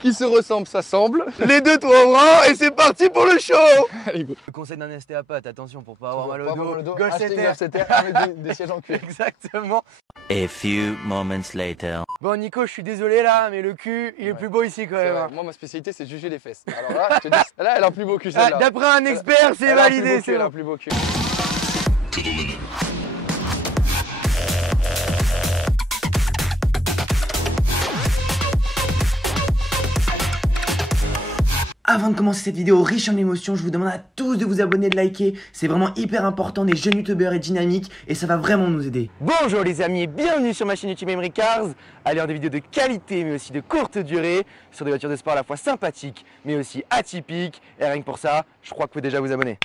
qui se ressemblent s'assemblent, les deux toits au bras et c'est parti pour le show. Allez, go. Le conseil d'un ostéopathe, attention pour pas avoir mal Pas au dos. Golf-Setter avec des sièges en cuir. Exactement. A few moments later. Bon Nico, je suis désolé là, mais le cul, il est plus beau ici quand même. Hein. Moi, ma spécialité, c'est de juger les fesses. Alors là, je te dis, là, elle a un plus beau cul celle-là. D'après un expert, c'est validé. Elle a un plus beau cul. Avant de commencer cette vidéo riche en émotions, je vous demande à tous de vous abonner, de liker. C'est vraiment hyper important, des jeunes youtubeurs et dynamiques et ça va vraiment nous aider. Bonjour les amis et bienvenue sur ma chaîne YouTube Emery Cars. Allez, en des vidéos de qualité mais aussi de courte durée sur des voitures de sport à la fois sympathiques mais aussi atypiques. Et rien que pour ça, je crois que vous pouvez déjà vous abonner.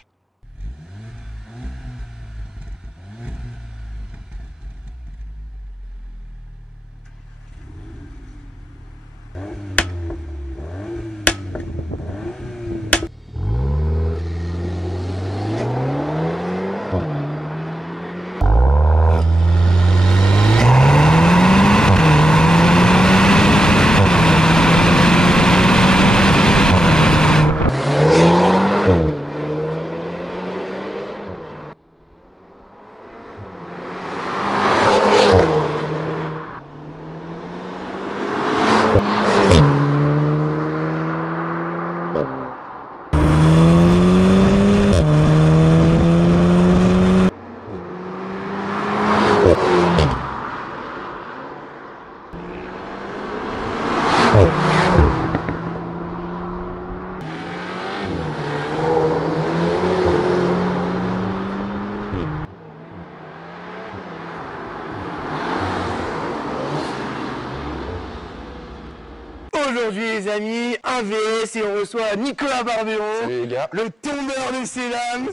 Aujourd'hui les amis, un VS et on reçoit Nicolas Barbéron, Salut les gars. le tombeur de Célam.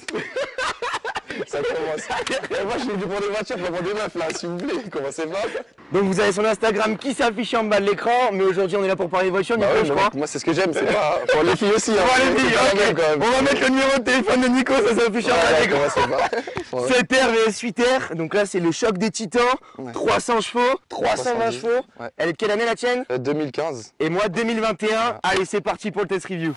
Ça commence. Et moi, je suis venu pour des voitures, pas pour des meufs là, s'il vous plaît. Commencez pas. Donc vous avez son Instagram qui s'affiche en bas de l'écran, mais aujourd'hui on est là pour parler de voitures, Nico, je crois. Moi, c'est ce que j'aime, c'est pas. Pour les filles aussi. Hein. Pour les filles, C'est ok. quand même. On va mettre le numéro de téléphone de Nico, ça s'affiche en bas de l'écran. Commencez pas. 7R vs 8R, donc là c'est le choc des titans, Ouais. 300 chevaux, 320 310. chevaux. Ouais. Elle est de quelle année la tienne? 2015. Et moi 2021. Allez, c'est parti pour le test review.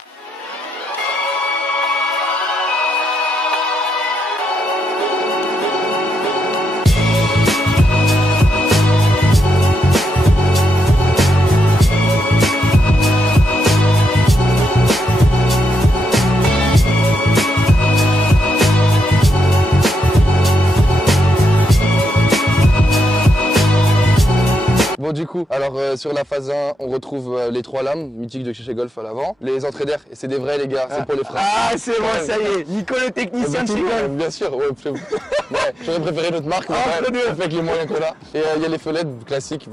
Bon, du coup, alors sur la phase 1, on retrouve les 3 lames mythiques de chez Golf à l'avant. Les entrées d'air, et c'est des vrais les gars, c'est pour les freins. Ah c'est bon, ça y est, Nico le technicien de chez Golf. Bien sûr, ouais, j'aurais préféré notre marque, mais Entre deux. avec les moyens qu'on a. Et il y a les fenêtres classiques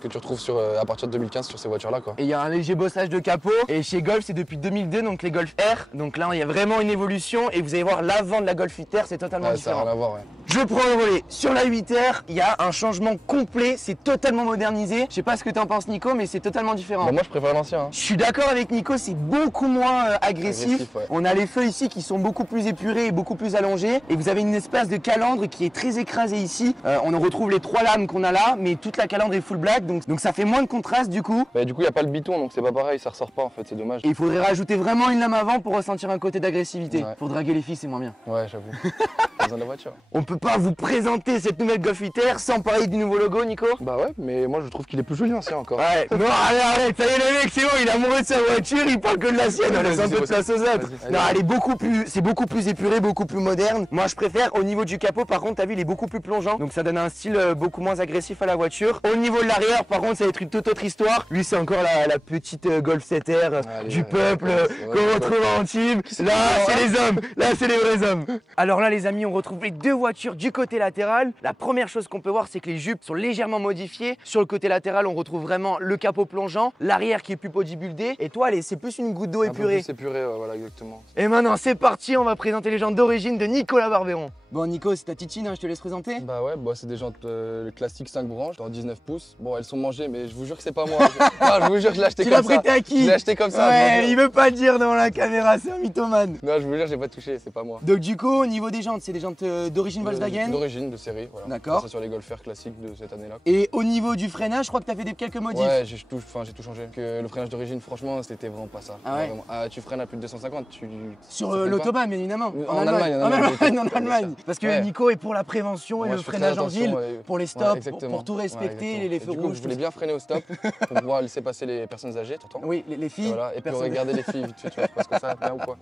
que tu retrouves à partir de 2015 sur ces voitures-là, quoi. Et il y a un léger bossage de capot. Et chez Golf, c'est depuis 2002, donc les Golf R. Donc là, il y a vraiment une évolution. Et vous allez voir, l'avant de la Golf 8R, c'est totalement Ça n'a différent. rien à voir, ouais. Je prends le relais. Sur la 8R, il y a un changement complet. C'est totalement modernisé. Je sais pas ce que tu en penses, Nico, mais c'est totalement différent. Bah, moi, je préfère l'ancien. Hein. Je suis d'accord avec Nico, c'est beaucoup moins agressif. Ouais. On a les feux ici qui sont beaucoup plus épurés et beaucoup plus allongés. Et vous avez une espèce de calandre qui est très écrasée ici. On en retrouve les 3 lames qu'on a là, mais toute la calandre est full black. Donc ça fait moins de contraste du coup. Bah, du coup, il n'y a pas le biton, donc c'est pas pareil, ça ressort pas en fait, c'est dommage. Et il faudrait rajouter vraiment une lame avant pour ressentir un côté d'agressivité. Ouais. Pour draguer les filles, c'est moins bien. Ouais, j'avoue. Pas besoin de la voiture. On peut pas vous présenter cette nouvelle Golf 8R sans parler du nouveau logo, Nico. Bah ouais, mais moi je trouve qu'il est plus joli l'ancien encore. Ouais, non, arrête, ça y est, le mec, c'est bon, il est amoureux de sa voiture, il parle que de la sienne, on laisse un Vas-y, peu de place aux autres. vas-y. Non, elle est beaucoup plus, c'est beaucoup plus épuré, beaucoup plus moderne. Moi, je préfère au niveau du capot, par contre, t'as vu, il est beaucoup plus plongeant, donc ça donne un style beaucoup moins agressif à la voiture. Au niveau de l'arrière, par contre, ça va être une toute autre histoire. Lui, c'est encore la petite Golf 7R du peuple qu'on retrouve à Antibes. Là, c'est les hommes, là, c'est les vrais hommes. Alors là, les amis, on retrouve les deux voitures du côté latéral. La première chose qu'on peut voir, c'est que les jupes sont légèrement modifiées. Sur le côté latéral, on retrouve vraiment le capot plongeant, l'arrière qui est plus bodybuildé. Et toi, allez, c'est plus une goutte d'eau épurée. C'est épuré, ouais, voilà, exactement. Et maintenant, c'est parti, on va présenter les jantes d'origine de Nicolas Barbéron. Bon, Nico, c'est ta titine, hein, je te laisse présenter. Bah ouais, bah c'est des jantes classiques 5 branches, en 19 pouces. Bon, elles sont mangées, mais je vous jure que c'est pas moi. Non, je vous jure, je l'ai acheté Tu comme l'as ça. prêté à qui? Je l'ai acheté comme ça. Ouais, je vous il veut pas le dire devant la caméra, c'est un mythomane. jure. Non, je vous jure, j'ai pas touché, c'est pas moi. Donc du coup, au niveau des jantes, c'est des jantes d'origine Volkswagen? D'origine, de série, voilà. D'accord. Ça sur les Golf R classiques de cette année-là. Et au niveau du freinage, je crois que tu as fait quelques modifs. Ouais, j'ai tout changé. Que le freinage d'origine, franchement, c'était vraiment pas ça. Ah ouais. Vraiment. Ah, tu freines à plus de 250, Sur l'autobahn, bien évidemment. En Allemagne. En Allemagne. Parce que Nico est pour la prévention et le freinage en ville, pour les stops, pour tout respecter, les feux rouges. Je voulais bien freiner au stop pour pouvoir laisser passer les personnes âgées, t'entends? Oui, les filles. Voilà, et puis regarder les filles vite fait, tu vois, parce que ça va bien ou quoi.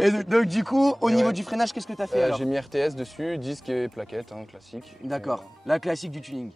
Et donc du coup, au niveau du freinage, qu'est-ce que tu as fait alors? J'ai mis RTS dessus, disque et plaquettes, hein, classique. D'accord, la classique du tuning.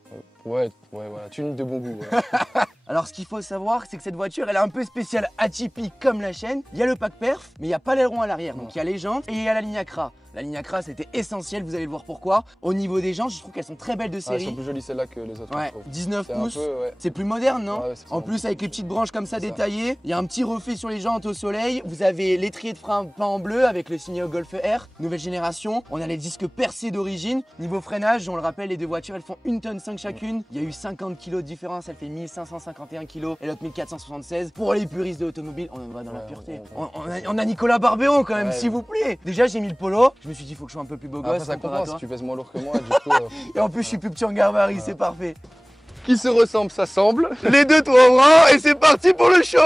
Ouais, voilà, tuning de bon goût. Ouais. Alors ce qu'il faut savoir, c'est que cette voiture, elle est un peu spéciale, atypique comme la chaîne. Il y a le pack perf, mais il n'y a pas l'aileron à l'arrière. Donc il y a les jantes et il y a la ligne Acra. La ligne Acra, c'était essentiel, vous allez le voir pourquoi. Au niveau des jantes, je trouve qu'elles sont très belles de série. Elles sont plus jolies celles-là que les autres. Ouais, 19 pouces. Ouais. C'est plus moderne, non? Ouais, en plus, avec les petites branches comme ça détaillées, il y a un petit reflet sur les jantes au soleil. Vous avez l'étrier de frein peint en bleu avec le signe Golf R, nouvelle génération. On a les disques percés d'origine. Niveau freinage, on le rappelle, les deux voitures, elles font 1,5 tonne chacune. Il y a eu 50 kg de différence, elle fait 1551 kg et l'autre 1476. Pour les puristes de l'automobile, on va dans la pureté. On a Nicolas Barbéon quand même, s'il vous plaît. Déjà, j'ai mis le polo. Je me suis dit, il faut que je sois un peu plus beau gosse. Après, ça compense, tu pèses moins lourd que moi, du coup. Et en plus, je suis plus petit en gabarit, c'est parfait. Qui se ressemble, ça semble. Les deux trop grands et c'est parti pour le show.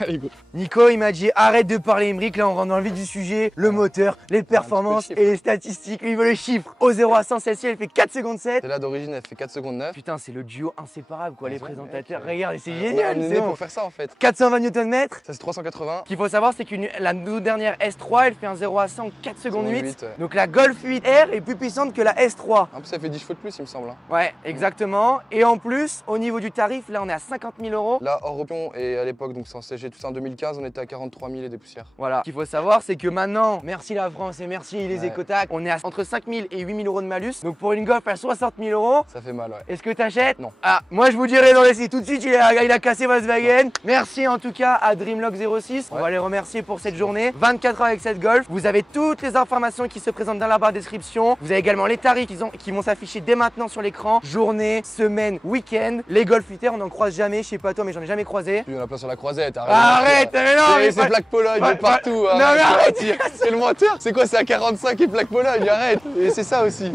Allez, go. Nico, il m'a dit arrête de parler Emric, là on rentre dans le vif du sujet, le moteur, les performances et les statistiques. Lui, il veut les chiffres. Au 0 à 100, celle-ci, elle fait 4 secondes 7. Celle-là d'origine, elle fait 4 secondes 9. Putain, c'est le duo inséparable quoi, les Ouais, présentateurs. mec, Regarde, c'est génial. On est né pour faire ça en fait. 420 Nm. Ça, c'est 380. Ce qu'il faut savoir, c'est que la dernière S3, elle fait un 0 à 100 en 4 secondes 8. Ouais. Donc la Golf 8R est plus puissante que la S3. En plus, ça fait 10 chevaux de plus, il me semble. Hein. Ouais, exactement. Et en plus, au niveau du tarif, là on est à 50 000 €. Là, hors option, et à l'époque, donc c'est en CG, tout ça en 2015, on était à 43 000 et des poussières. Voilà. Ce qu'il faut savoir, c'est que maintenant, merci la France et merci les écotacs, on est à entre 5 000 et 8 000 € de malus. Donc pour une Golf à 60 000 €, ça fait mal, ouais. est-ce que t'achètes? Non. Ah, moi je vous dirais dans les sites tout de suite, il a cassé Volkswagen. Merci en tout cas à Dreamlock06. On va les remercier pour cette journée. 24 heures avec cette Golf. Vous avez toutes les informations qui se présentent dans la barre de description. Vous avez également les tarifs qui vont s'afficher dès maintenant sur l'écran. Journée, semaine, week-end. Les Golf 8R, on n'en croise jamais. Je sais pas toi, mais j'en ai jamais croisé. Il y en a plein sur la croisette. Arrête, mais non, mais c'est Black Pologne de partout. Non, mais arrête. C'est le moteur. C'est quoi, c'est à 45 et Black Pologne, arrête. Et c'est ça aussi.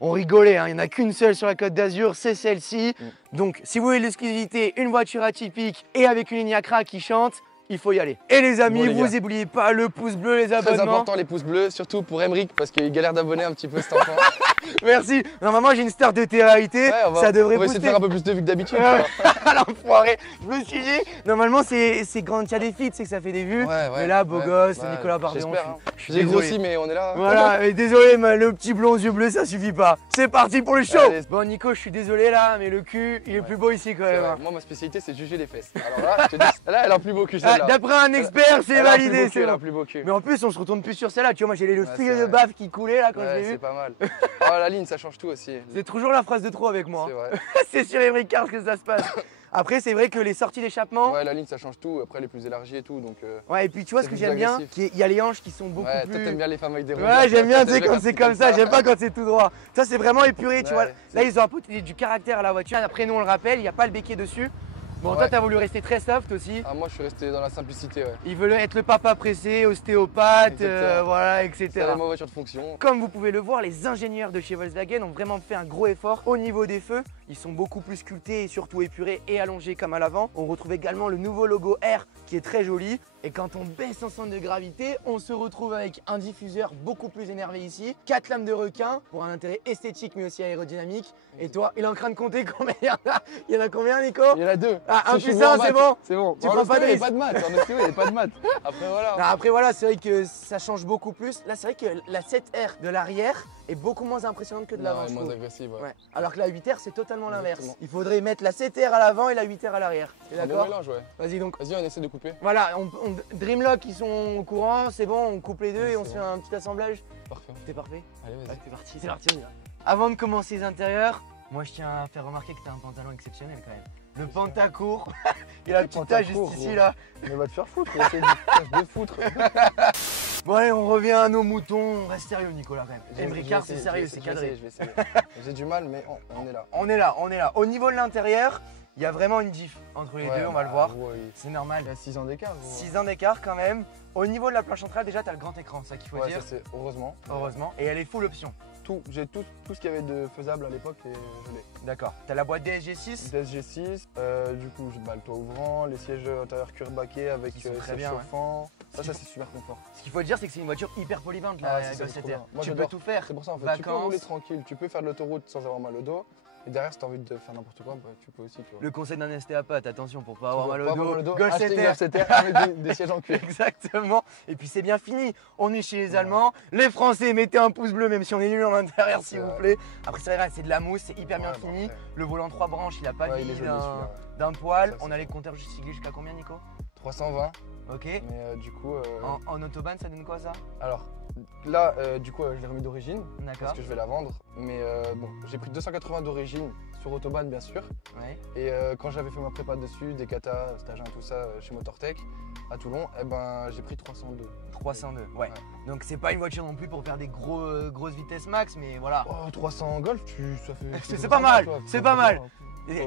On rigolait, hein. Il n'y en a qu'une seule sur la Côte d'Azur, c'est celle-ci. Donc si vous voulez l'exclusivité, une voiture atypique et avec une ligne Acra qui chante, il faut y aller. Et les amis, bon, les vous n'oubliez pas le pouce bleu, les abonnements. Très important les pouces bleus, surtout pour Emric parce qu'il galère d'abonner un petit peu cet enfant. Merci. Normalement, j'ai une star de télé-réalité, ça devrait on va essayer de faire un peu plus de vues que d'habitude. L'enfoiré. Je me suis dit, normalement, c'est quand il y a des feats, c'est que ça fait des vues. Mais là, beau gosse, Nicolas Barbéon. J'ai grossi, mais on est là. Voilà, mais désolé, mais le petit blond aux yeux bleus, ça suffit pas. C'est parti pour le show. Allez. Bon, Nico, je suis désolé là, mais le cul, il est plus beau ici quand même. Moi, ma spécialité, c'est juger les fesses. Alors là, je te dis, là, elle a un plus beau cul celle-là. D'après un expert, c'est validé. Elle a un plus beau cul. Mais en plus, on se retourne plus sur celle-là. Tu vois, moi, j'ai le fil de bave qui coulait là quand je l'ai vu. C'est pas mal. Oh, la ligne, ça change tout aussi. C'est toujours la phrase de trop avec moi. C'est vrai. C'est sur Emric Cars que ça se passe. Après, c'est vrai que les sorties d'échappement. Ouais, la ligne ça change tout. Après, elle est plus élargie et tout. Donc, ouais, et puis tu vois ce que j'aime bien, il y a les hanches qui sont beaucoup plus. Toi, t'aimes bien les femmes avec des ronds. Ouais, j'aime bien, tu sais, quand c'est comme ça. J'aime pas quand c'est tout droit. Ça, c'est vraiment épuré, tu vois. Là, ils ont apporté du caractère à la voiture. Après, nous, on le rappelle, il n'y a pas le béquet dessus. Bon, toi, t'as voulu rester très soft aussi. Ah, moi, je suis resté dans la simplicité, ouais. Ils veulent être le papa pressé, ostéopathe, voilà, etc. C'est ma voiture de fonction. Comme vous pouvez le voir, les ingénieurs de chez Volkswagen ont vraiment fait un gros effort au niveau des feux. Ils sont beaucoup plus sculptés et surtout épurés et allongés comme à l'avant. On retrouve également le nouveau logo R qui est très joli. Et quand on baisse en centre de gravité, on se retrouve avec un diffuseur beaucoup plus énervé ici. 4 lames de requin pour un intérêt esthétique mais aussi aérodynamique. Et toi, il est en train de compter combien il y en a? Il y en a combien, Nico? Il y en a 2. Ah, un plus un, c'est bon? C'est bon. Tu prends pas de risque. Il n'y a pas de maths. En ostéo, il n'y a pas de maths. Après, voilà. Non, après, voilà, c'est vrai que ça change beaucoup plus. Là, c'est vrai que la 7R de l'arrière est beaucoup moins impressionnante que de l'avant. Moins agressive, ouais. Alors que la 8R, c'est totalement l'inverse. Il faudrait mettre la 7R à l'avant et la 8R à l'arrière. T'es d'accord? Bon mélange, ouais. Vas-y donc. Vas-y, on essaie de couper. Voilà, Dreamlock, ils sont au courant, c'est bon, on coupe les deux et on se fait un petit assemblage. Parfait. T'es parfait? Allez, vas-y. C'est parti, on y va. Avant de commencer les intérieurs, moi je tiens à faire remarquer que t'as un pantalon exceptionnel quand même. Le pantacourt, il a la petite taille juste ici là. Mais va te faire foutre, c'est de foutre. Bon allez, on revient à nos moutons, on reste sérieux Nicolas quand même. Emric Cars, c'est sérieux, c'est cadré. Je vais essayer. J'ai du mal, mais on est là. On est là. Au niveau de l'intérieur, Il y a vraiment une diff entre les deux, on va le voir. C'est normal. Il y a 6 ans d'écart. 6 ans d'écart quand même. Au niveau de la planche centrale, déjà, tu as le grand écran, ça qu'il faut dire. Ça c'est heureusement. Heureusement. Et elle est full option. J'ai tout ce qu'il y avait de faisable à l'époque et je l'ai. D'accord. Tu as la boîte DSG6. DSG6, du coup le toit ouvrant, les sièges intérieurs cuir baquet avec sièges chauffants. Ouais. Ça c'est super confort. Ce qu'il faut dire, c'est que c'est une voiture hyper polyvalente là, tu peux tout faire. C'est pour ça en fait, tu peux rouler tranquille, tu peux faire de l'autoroute sans avoir mal au dos. Et derrière, si tu as envie de faire n'importe quoi, bah, tu peux aussi. Tu vois. Le conseil d'un ST à pattes, attention pour pas avoir mal au dos. Golf-CTR avec des sièges en cuir. Exactement. Et puis c'est bien fini. On est chez les Allemands. Les Français, mettez un pouce bleu, même si on est nul en l'intérieur, s'il vous plaît. Après, c'est vrai, c'est de la mousse, c'est hyper bien fini. Le volant 3 branches, il a pas vieilli d'un poil. On a les compteurs jusqu'à combien, Nico? 320. Ok. Mais du coup. En autobahn, ça donne quoi ça? Alors. Là, du coup, je l'ai remis d'origine parce que je vais la vendre. Mais bon, j'ai pris 280 d'origine sur Autobahn, bien sûr. Ouais. Et quand j'avais fait ma prépa dessus, des katas, stage 1, tout ça, chez Motortech à Toulon, eh ben, j'ai pris 302. 302, ouais. Donc c'est pas une voiture non plus pour faire des grosses vitesses max, mais voilà. Oh, 300 Golf, ça fait. C'est pas mal, c'est pas mal.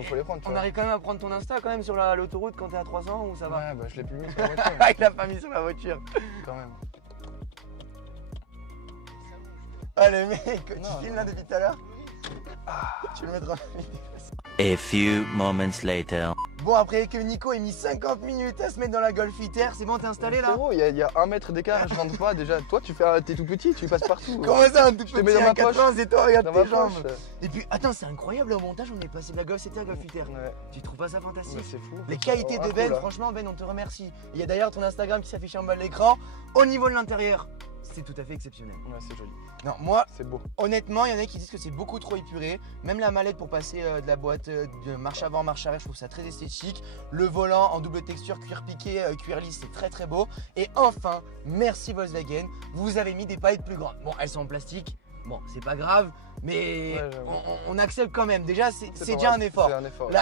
Faut les prendre, on arrive quand même à prendre ton Insta quand même sur l'autoroute quand t'es à 300 ou ça va? Ouais, bah je l'ai plus mis sur la voiture. Il l'a pas mis sur la voiture. Quand même. Ah le mec, tu filmes là depuis tout à l'heure? Tu le mettras. A few moments later. Bon, après que Nico ait mis 50 minutes à se mettre dans la Golf ITER, c'est bon, t'es installé là? Frérot, il y a 1 mètre d'écart, je rentre pas déjà. Toi, t'es tout petit, tu passes partout. Comment ça, un tout petit? Je te mets dans ma poche. C'est toi, regarde dans tes ma jambes. poche. Et puis, attends, c'est incroyable au montage, on est passé de la Golf CTR à Golf ITER. Ouais. Tu trouves pas ça fantastique? C'est fou. Les qualités de Ben, franchement, Ben, on te remercie. Il y a d'ailleurs ton Instagram qui s'affiche en bas de l'écran. Au niveau de l'intérieur, c'est tout à fait exceptionnel. Ouais, c'est joli. Non, moi, c'est beau. Honnêtement, il y en a qui disent que c'est beaucoup trop épuré. Même la mallette pour passer de la boîte de marche avant, marche arrière, je trouve ça très esthétique. Le volant en double texture, cuir piqué, cuir lisse, c'est très très beau. Et enfin, merci Volkswagen, vous avez mis des paillettes plus grandes. Bon, elles sont en plastique. Bon, c'est pas grave, mais on accepte quand même. Déjà, c'est déjà un effort.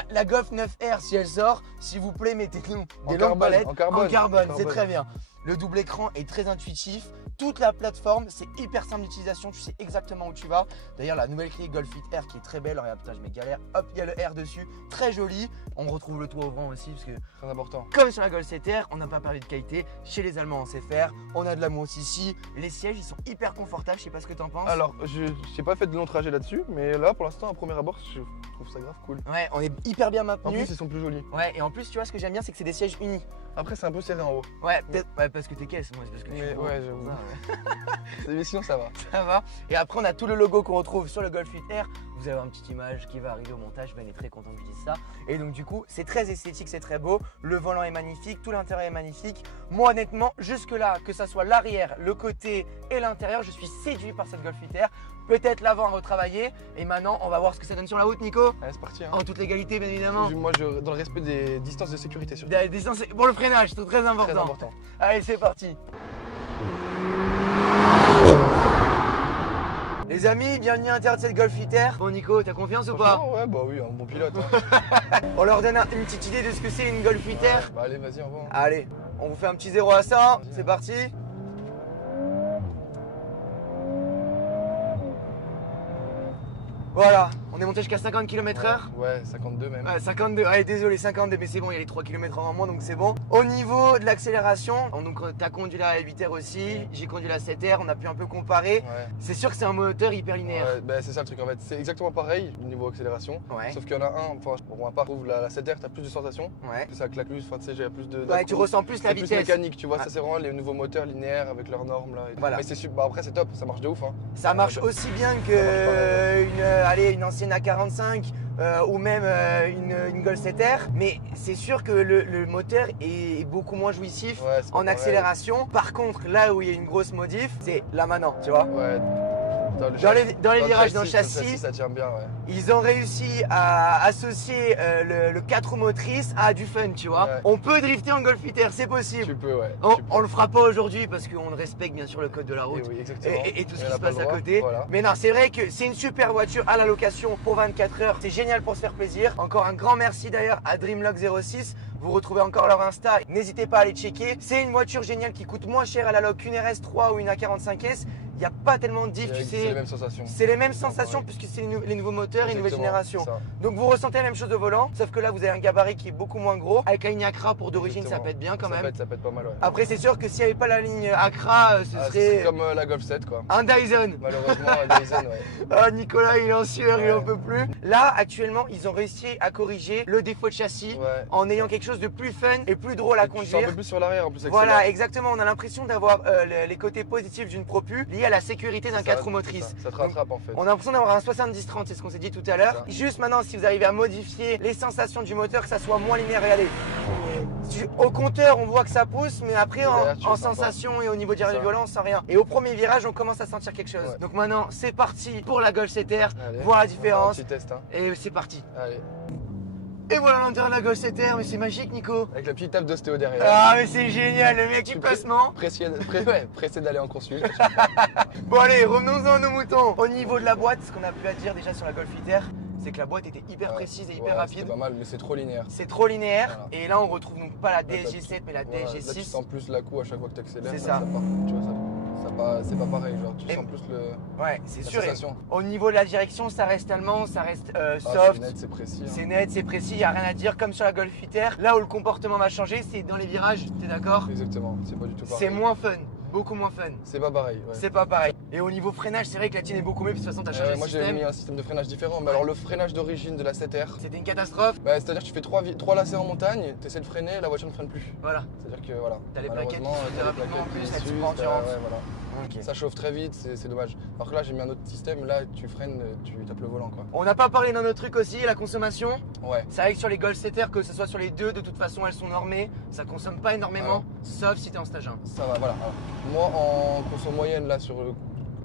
La Golf 9R, si elle sort, s'il vous plaît, mettez-nous des longues palettes en carbone. C'est très bien. Le double écran est très intuitif. Toute la plateforme, c'est hyper simple d'utilisation, tu sais exactement où tu vas. D'ailleurs, la nouvelle grille Golf Fit Air qui est très belle. Regarde, putain, je mets galère. Hop, il y a le R dessus, très joli. On retrouve le toit ouvrant aussi, parce que très important. Comme sur la Golf CTR, on n'a pas parlé de qualité. Chez les Allemands, on sait faire. On a de la mousse ici. Les sièges, ils sont hyper confortables. Je sais pas ce que t'en penses. Alors, je n'ai pas fait de long trajet là-dessus, mais là, pour l'instant, à premier abord, je trouve ça grave cool. Ouais, on est hyper bien maintenu. En plus, ils sont plus jolis. Ouais, et en plus, tu vois, ce que j'aime bien, c'est que c'est des sièges unis. Après, c'est un peu serré en haut. Ouais, peut-être parce que t'es caisse, moi, c'est parce que tu ouais, j'avoue. Mais sinon, ça va. Ça va. Et après, on a tout le logo qu'on retrouve sur le Golf 8R. Vous avez une petite image qui va arriver au montage. Ben est très content que je dise ça. Et donc, du coup, c'est très esthétique, c'est très beau. Le volant est magnifique, tout l'intérieur est magnifique. Moi, honnêtement, jusque-là, que ça soit l'arrière, le côté et l'intérieur, je suis séduit par cette Golf 8R. Peut-être l'avant à retravailler. Et maintenant, on va voir ce que ça donne sur la route, Nico. Allez, c'est parti. Hein. En toute légalité, bien évidemment. Moi, dans le respect des distances de sécurité, surtout. Des distances pour le freinage, c'est très important. Très important. Allez, c'est parti. Les amis, bienvenue à l'intérieur de cette Golf ITER. Bon, Nico, t'as confiance ou pas? Ouais, bah oui, un bon pilote. Hein. On leur donne une petite idée de ce que c'est une Golf ITER. Ouais, bah allez, vas-y, on va. Allez, on vous fait un petit 0 à 100. C'est parti. Voilà, on est monté jusqu'à 50 km/h. Ouais, 52 même. 52, allez désolé, 52, mais c'est bon, il y a les 3 km en moins, donc c'est bon. Au niveau de l'accélération, donc t'as conduit la 8R aussi, j'ai conduit la 7R, on a pu un peu comparer. Ouais. C'est sûr que c'est un moteur hyper linéaire. Ouais, bah c'est ça le truc en fait, c'est exactement pareil au niveau accélération. Ouais. Sauf qu'il y en a un, enfin pour ma part, je trouve la 7R t'as plus de sensations. Ouais. Ça claque plus, enfin tu sais, j'ai plus de. Ouais, tu ressens plus la vitesse. Plus mécanique, tu vois, ça c'est vraiment les nouveaux moteurs linéaires avec leurs normes là. Voilà. Mais c'est bah, après c'est top, ça marche de ouf. Hein. Ça marche aussi bien que une ancienne A45 ou même une Golf 7R, mais c'est sûr que le moteur est beaucoup moins jouissif en accélération. Par contre, là où il y a une grosse modif, c'est là maintenant, tu vois. Ouais. Dans les virages dans le châssis, ça tient bien, ouais. Ils ont réussi à associer le 4 roues motrices à du fun, tu vois. Ouais. On peut drifter en Golf ITER, c'est possible. Tu peux, ouais. On le fera pas aujourd'hui parce qu'on respecte bien sûr le code de la route et tout ce qui se passe à côté. Voilà. Mais non, c'est vrai que c'est une super voiture à la location pour 24 heures. C'est génial pour se faire plaisir. Encore un grand merci d'ailleurs à Dreamlock06. Vous retrouvez encore leur Insta, n'hésitez pas à aller checker. C'est une voiture géniale qui coûte moins cher à la log qu'une RS3 ou une A45S il n'y a pas tellement de diff, tu C'est sais. les mêmes sensations. C'est les mêmes sensations pareil. puisque c'est les nouveaux moteurs et les nouvelles Exactement, générations. c'est ça. Donc vous ressentez la même chose au volant, sauf que là vous avez un gabarit qui est beaucoup moins gros. Avec la ligne Accra pour d'origine, ça Exactement. pète bien quand même. Ça pète pas mal, ouais. Après c'est sûr que s'il n'y avait pas la ligne Accra, ce Ah, serait c'est comme la Golf 7 quoi. un Dyson. Malheureusement, la Dyson, ouais. Ah, Nicolas il est en sueur, il Ouais. en peut plus. Là actuellement ils ont réussi à corriger le défaut de châssis Ouais. en ayant quelque chose de plus fun et plus drôle à Tu sens un conduire. peu plus sur l'arrière en plus. avec Voilà, celle-là. exactement. On a l'impression d'avoir les côtés positifs d'une propu liés à la sécurité d'un Ça, 4 roues c'est motrices. Ça te rattrape en fait. On a l'impression d'avoir un 70-30, c'est ce qu'on s'est dit tout à l'heure. C'est ça. Juste maintenant, si vous arrivez à modifier les sensations du moteur, que ça soit moins linéaire, regardez. Au compteur, on voit que ça pousse, mais après, Derrière, tu en le sens sensation et au niveau du C'est ça. volant, on sent rien. Et au premier virage, on commence à sentir quelque chose. Ouais. Donc maintenant, c'est parti pour la Golf 7R, Allez. voir la Un différence. petit test, hein. Et c'est parti. Allez. Et voilà l'intérieur de la Golf 7R, mais c'est magique, Nico. Avec la petite table d'ostéo derrière. Ah, mais c'est génial, le mec du Tu placement. Pressé d'aller en consul. Bon allez, revenons-en à nos moutons. Au niveau de la boîte, ce qu'on a pu à dire déjà sur la Golf 8R, c'est que la boîte était hyper précise et hyper Ouais, rapide. C'est pas mal, mais c'est trop linéaire. C'est trop linéaire. Voilà. Et là, on retrouve donc pas la Là, t'as- DSG7, mais la Voilà, là, tu DSG6. sens plus la coup à chaque fois que tu accélères. C'est ça. Tu vois, c'est pas pareil. Genre, tu Et- sens plus Ouais, c'est la sûr. Et sensation. au niveau de la direction, ça reste allemand, ça reste Ah, soft. c'est net, c'est précis. hein. C'est net, c'est précis, il n'y a rien à dire. Comme sur la Golf 8R, là où le comportement va changer, c'est dans les virages. T'es d'accord? Exactement, c'est pas du tout pareil. C'est moins fun, beaucoup moins fun. C'est pas pareil. Ouais. C'est pas pareil. Et au niveau freinage, c'est vrai que la tienne est beaucoup mieux, puis de toute façon, t'as changé le moi j'ai système. mis un système de freinage différent, mais alors le freinage d'origine de la 7R, C'était une catastrophe. c'est-à-dire que tu fais 3 lacets en montagne, tu essaies de freiner, la voiture ne freine plus. Voilà. C'est-à-dire que voilà. T'as les plaquettes qui malheureusement, s'usent t'as les rapidement en plaquettes plus, qui elles sont s'usent, pas endurantes. ouais, voilà. Ok. Ça chauffe très vite, c'est dommage. Alors que là j'ai mis un autre système, là tu freines, tu tapes le volant quoi. On n'a pas parlé d'un autre truc aussi, la consommation. Ouais. C'est vrai que sur les Golf 7R, que ce soit sur les deux, de toute façon, elles sont normées. Ça consomme pas énormément, sauf si t'es en stage 1. Ça va, voilà. Alors, moi en conso moyenne là sur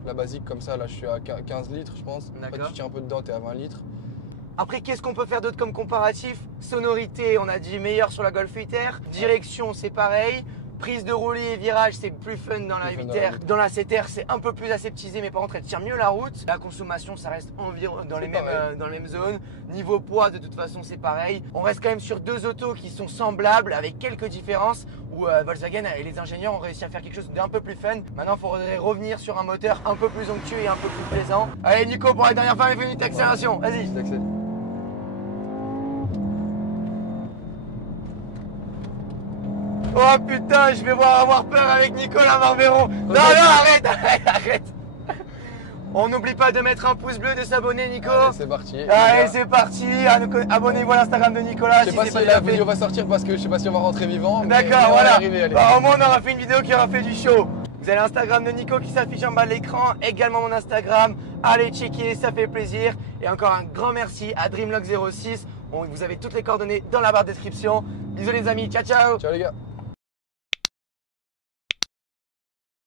la basique comme ça, là je suis à 15 litres je pense. Après, D'accord. tu tiens un peu dedans, t'es à 20 litres. Après, qu'est-ce qu'on peut faire d'autre comme comparatif? Sonorité, on a dit meilleur sur la Golf 8R. Direction, c'est pareil. Prise de roulis et virage, c'est plus fun dans la Plus fun 8R. Dans la 7R, c'est un peu plus aseptisé, mais par contre, elle tire mieux la route. La consommation, ça reste environ dans les mêmes zones. Niveau poids, de toute façon, c'est pareil. On reste quand même sur deux autos qui sont semblables, avec quelques différences, où Volkswagen et les ingénieurs ont réussi à faire quelque chose d'un peu plus fun. Maintenant, il faudrait revenir sur un moteur un peu plus onctueux et un peu plus plaisant. Allez, Nico, pour la dernière fois, fais une petite accélération. Vas-y. J'accélère. Oh putain, je vais avoir peur avec Nicolas Marveron. Non, arrête. On n'oublie pas de mettre un pouce bleu, de s'abonner, Nico. Allez, c'est parti. Allez, c'est parti. Abonnez-vous à l'Instagram de Nicolas. Je sais pas si la vidéo va sortir parce que je sais pas si on va rentrer vivant. mais D'accord, on va y voilà. arriver, allez. Bah, au moins, on aura fait une vidéo qui aura fait du show. Vous avez l'Instagram de Nico qui s'affiche en bas de l'écran, également mon Instagram. Allez checker, ça fait plaisir. Et encore un grand merci à Dreamlock06. Bon, vous avez toutes les coordonnées dans la barre de description. Bisous les amis, ciao ciao. Ciao les gars.